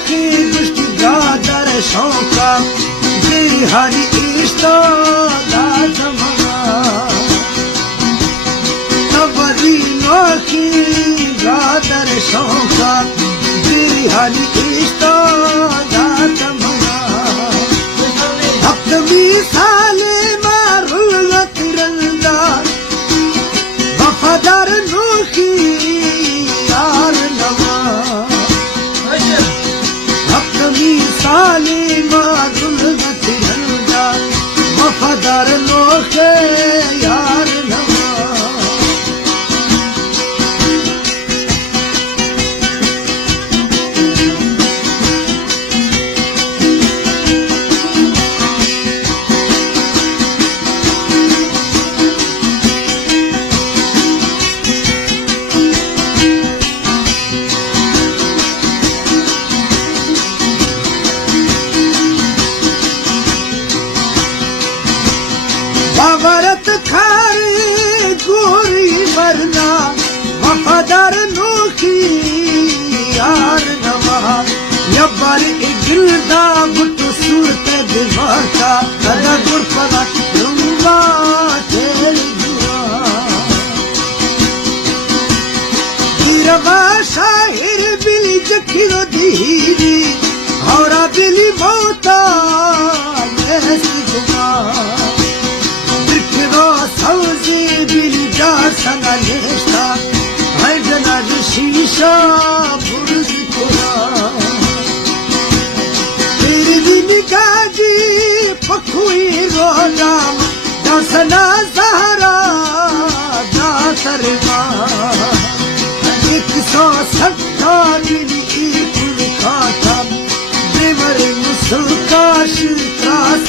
नोखी गुष्टी गादर शौका हरी इश्तो लाजमा नवरी नोखी गादर शौका हरी इश्तो लाजमा अपनी साले मारूल तिरंगा वफादार नोखी यार नवा अपनी साले मारूल तिरंगा वफादार नोखे यार नवा बावरत खारी गोरी मरना वफादार नोखी यार नवा यब्बार इगिरदा बुट्टू सूरत दिवाता कदा गुरफला लुंगा तेरी दुआ गिरवा शाहिर बिली जखिरो दीरी हौरा बिली मौता महस गुमा सौजी बिली जा संगा नेस्ता हजना शीशा बुर्ज कोरा तेरी निगाजी पखुई रोजा दसना सहारा दासरमा 170 बिली ईद खाता देवर मुसलकाश त्रास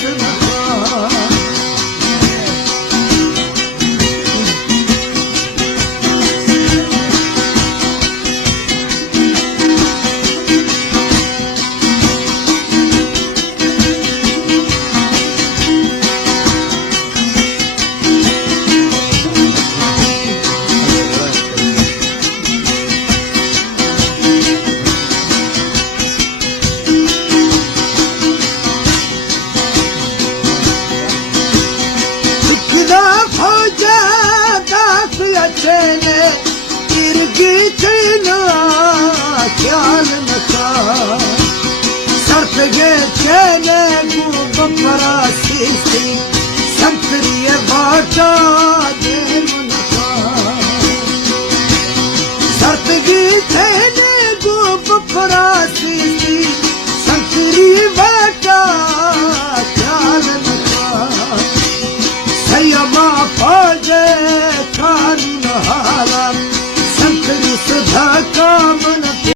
तिरगी चैना ख्याल नखा सर्फ गे चैने गु बपरा सीसी संतरिय बाटा दे मनखा सर्फ गे चैने गु बपरा सीसी संतरी बाटा ख्याल नखा सयमा पाजे कानून हाला संतरी सुधा कामन